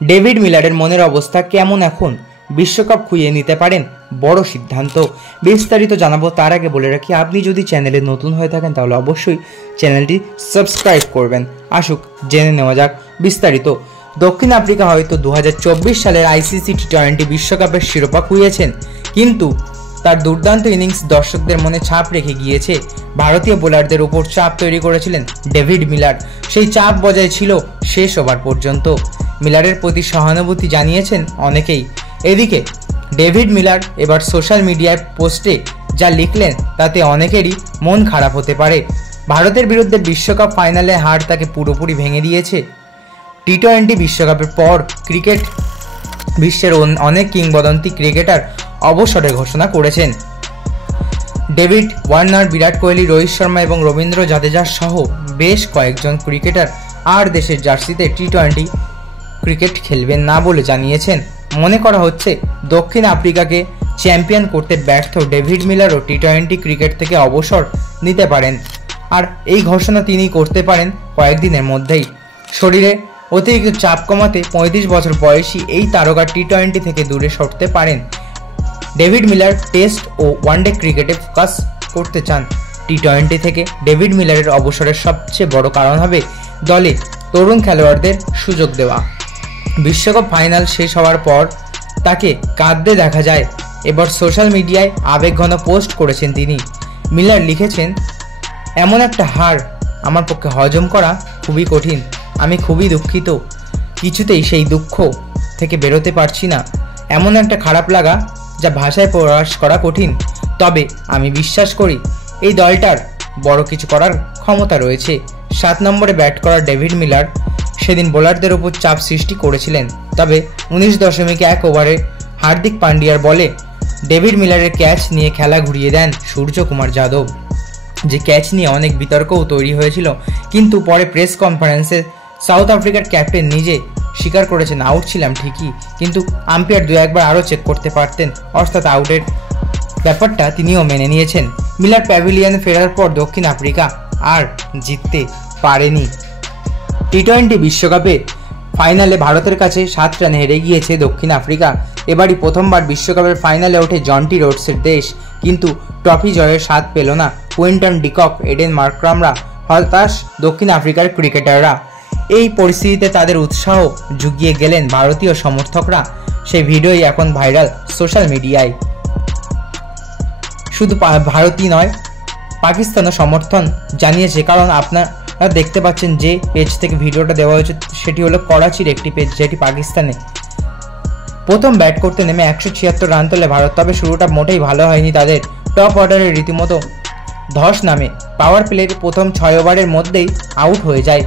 ডেভিড মিলারের মনের অবস্থা কেমন এখন? বিশ্বকাপ খুইয়ে নিতে পারেন বড় সিদ্ধান্ত। বিস্তারিত জানাবো তার আগে বলে রাখি, আপনি যদি চ্যানেলে নতুন হয়ে থাকেন তাহলে অবশ্যই চ্যানেলটি সাবস্ক্রাইব করবেন। আসুক জেনে নেওয়া যাক বিস্তারিত। দক্ষিণ আফ্রিকা হয়তো 2024 সালের আইসিসি টি-20 বিশ্বকাপের শিরোপা খুইয়েছেন, কিন্তু তার দুর্দান্ত ইনিংস দর্শকদের মনে ছাপ রেখে গিয়েছে। ভারতীয় বোলারদের উপর চাপ তৈরি করেছিলেন ডেভিড মিলার। সেই চাপ বজায় ছিল শেষ ওভার পর্যন্ত। মিলারের প্রতি সহানুভূতি জানিয়েছেন অনেকেই। এদিকে ডেভিড মিলার এবার সোশ্যাল মিডিয়ায় পোস্টে যা লিখলেন তাতে অনেকেরই মন খারাপ হতে পারে। ভারতের বিরুদ্ধে বিশ্বকাপ ফাইনালে হার তাকে পুরোপুরি ভেঙে দিয়েছে। টি-20 বিশ্বকাপের পর ক্রিকেট বিশ্বের অনেক কিংবদন্তি ক্রিকেটার অবসরের ঘোষণা করেছেন। ডেভিড ওয়ার্নার, বিরাট কোহলি, রোহিত শর্মা এবং রবীন্দ্র জাদেজা সহ বেশ কয়েকজন ক্রিকেটার আর দেশের জার্সিতে টি-20 ক্রিকেট খেলবেন না বলে জানিয়েছেন। মনে করা হচ্ছে দক্ষিণ আফ্রিকাকে চ্যাম্পিয়ন করতে ব্যর্থ ডেভিড মিলারও টি-20 ক্রিকেট থেকে অবসর নিতে পারেন। আর এই ঘোষণা তিনি করতে পারেন কয়েকদিনের মধ্যেই। শরীরে অতিরিক্ত চাপ কমাতে 35 বছর বয়সী এই তারকা টি-20 থেকে দূরে সরতে পারেন। ডেভিড মিলার টেস্ট ও ওয়ানডে ক্রিকেটে ফোকাস করতে চান। টি-20 থেকে ডেভিড মিলারের অবসরের সবচেয়ে বড় কারণ হবে দলে তরুণ খেলোয়াড়দের সুযোগ দেওয়া। বিশ্বকাপ ফাইনাল শেষ হওয়ার পর তাকে কাঁদতে দেখা যায়। এবার সোশ্যাল মিডিয়ায় আবেগঘন পোস্ট করেছেন তিনি। মিলার লিখেছেন, এমন একটা হার আমার পক্ষে হজম করা খুবই কঠিন। আমি খুবই দুঃখিত, কিছুতেই সেই দুঃখ থেকে বেরোতে পারছি না। এমন একটা খারাপ লাগা যা ভাষায় প্রকাশ করা কঠিন। তবে আমি বিশ্বাস করি এই দলটার বড় কিছু করার ক্ষমতা রয়েছে। 7 নম্বরে ব্যাট করা ডেভিড মিলার সেদিন বোলারদের উপর চাপ সৃষ্টি করেছিলেন। তবে 19.1 ওভারে হার্দিক পান্ডিয়ার বলে ডেভিড মিলারের ক্যাচ নিয়ে খেলা ঘুরিয়ে দেন সূর্যকুমার যাদব। যে ক্যাচ নিয়ে অনেক বিতর্কও তৈরি হয়েছিল, কিন্তু পরে প্রেস কনফারেন্সে সাউথ আফ্রিকার ক্যাপ্টেন নিজে স্বীকার করেছেন, আউট ছিলাম ঠিকই, কিন্তু আম্পায়ার 2-1 আরও চেক করতে পারতেন, অর্থাৎ আউটের ব্যাপারটা তিনিও মেনে নিয়েছেন। মিলার প্যাভিলিয়নে ফেরার পর দক্ষিণ আফ্রিকা আর জিততে পারেনি। টি-20 বিশ্বকাপে ফাইনালে ভারতের কাছে 7 রানে হেরে গিয়েছে দক্ষিণ আফ্রিকা। এবারই প্রথমবার বিশ্বকাপের ফাইনালে ওঠে জন্টি রোডসের দেশ, কিন্তু ট্রফি জয়ের স্বাদ পেল না কুইন্টন ডিকক, এডেন মার্ক্রামরা। হতাশ দক্ষিণ আফ্রিকার ক্রিকেটাররা। এই পরিস্থিতিতে তাদের উৎসাহ জুগিয়ে গেলেন ভারতীয় সমর্থকরা। সেই ভিডিওই এখন ভাইরাল সোশ্যাল মিডিয়ায়। শুধু ভারতই নয়, পাকিস্তানও সমর্থন জানিয়েছে। কারণ আপনারা দেখতে পাচ্ছেন যে পেজ থেকে ভিডিওটা দেওয়া হয়েছে সেটি হলো করাচির একটি পেজ, যেটি পাকিস্তানে। প্রথম ব্যাট করতে নেমে 176 রান তোলে ভারত। তবে শুরুটা মোটেই ভালো হয়নি তাদের। টপ অর্ডারে রীতিমতো ধস নামে। পাওয়ার প্লের প্রথম 6 ওভারের মধ্যেই আউট হয়ে যায়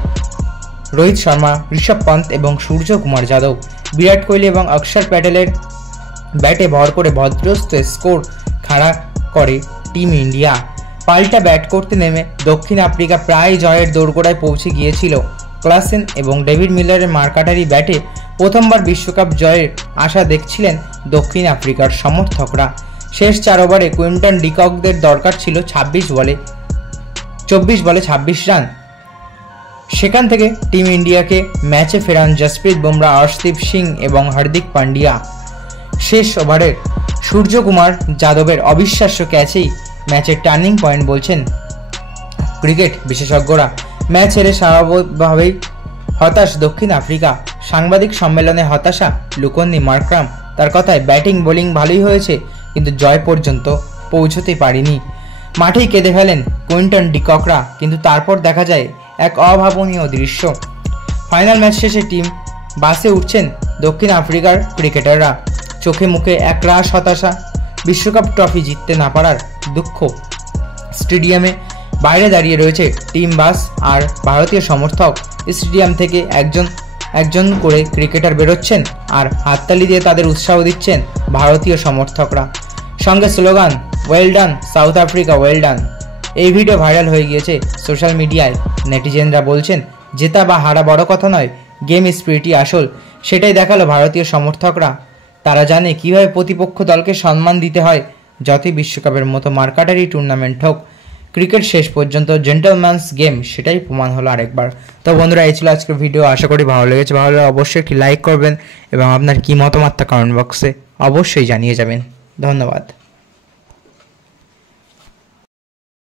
রোহিত শর্মা, ঋষভ পন্ত এবং সূর্যকুমার যাদব। বিরাট কোহলি এবং অক্ষর প্যাটেলের ব্যাটে ভর করে ভদ্রস্ত স্কোর খাড়া করে টিম ইন্ডিয়া। পাল্টা ব্যাট করতে নেমে দক্ষিণ আফ্রিকা প্রায় জয়ের দোরগোড়ায় পৌঁছে গিয়েছিল। ক্লাসেন এবং ডেভিড মিলারের মারকাটারি ব্যাটে প্রথমবার বিশ্বকাপ জয়ের আশা দেখছিলেন দক্ষিণ আফ্রিকার সমর্থকরা। শেষ 4 ওভারে কুইন্টন ডিককদের দরকার ছিল 24 বলে 26 রান। সেখান থেকে টিম ইন্ডিয়াকে ম্যাচে ফেরান জসপ্রীত বুমরা, অর্শদীপ সিং এবং হার্দিক পান্ডিয়া। শেষ ওভারে সূর্যকুমার যাদবের অবিশ্বাস্য ক্যাচেই ম্যাচের টার্নিং পয়েন্ট বলছেন ক্রিকেট বিশেষজ্ঞরা। ম্যাচ হেরে স্বাভাবিকভাবেই হতাশ দক্ষিণ আফ্রিকা। সাংবাদিক সম্মেলনে হতাশা লুকোননি মার্ক্রাম। তার কথায়, ব্যাটিং বোলিং ভালোই হয়েছে, কিন্তু জয় পর্যন্ত পৌঁছতে পারিনি। মাঠেই কেঁদে ফেলেন কুইন্টন ডিককরা। কিন্তু তারপর দেখা যায় এক অভাবনীয় দৃশ্য। ফাইনাল ম্যাচ শেষে টিম বাসে উঠছেন দক্ষিণ আফ্রিকার ক্রিকেটাররা। চোখে মুখে একরাশ হতাশা, বিশ্বকাপ ট্রফি জিততে না পারার দুঃখ। স্টেডিয়ামে বাইরে দাঁড়িয়ে রয়েছে টিম বাস আর ভারতীয় সমর্থক। স্টেডিয়াম থেকে একজন করে ক্রিকেটার বেরোচ্ছেন আর হাততালি দিয়ে তাদের উৎসাহ দিচ্ছেন ভারতীয় সমর্থকরা। সঙ্গে slogan, well done south Africa, well done. এই ভিডিও ভাইরাল হয়ে গিয়েছে সোশ্যাল মিডিয়ায়। নেটিজেনরা বলছেন, জেতা বা হারা বড় কথা নয়, গেম স্পিরিটই আসল। সেটাই দেখালো ভারতীয় সমর্থকরা। তারা জানে কিভাবে প্রতিপক্ষ দলকে সম্মান দিতে হয়, যতই বিশ্বকাপের মতো মার্কাটারি টুর্নামেন্ট হোক। ক্রিকেট শেষ পর্যন্ত জেন্টলম্যানস গেম, সেটাই প্রমাণ হলো আরেকবার। তো বন্ধুরা, এই ছিল আজকের ভিডিও। আশা করি ভালো লেগেছে। ভালো লাগলে অবশ্যই একটি লাইক করবেন এবং আপনার কী মতামতটা কমেন্ট বক্সে অবশ্যই জানিয়ে যাবেন। ধন্যবাদ।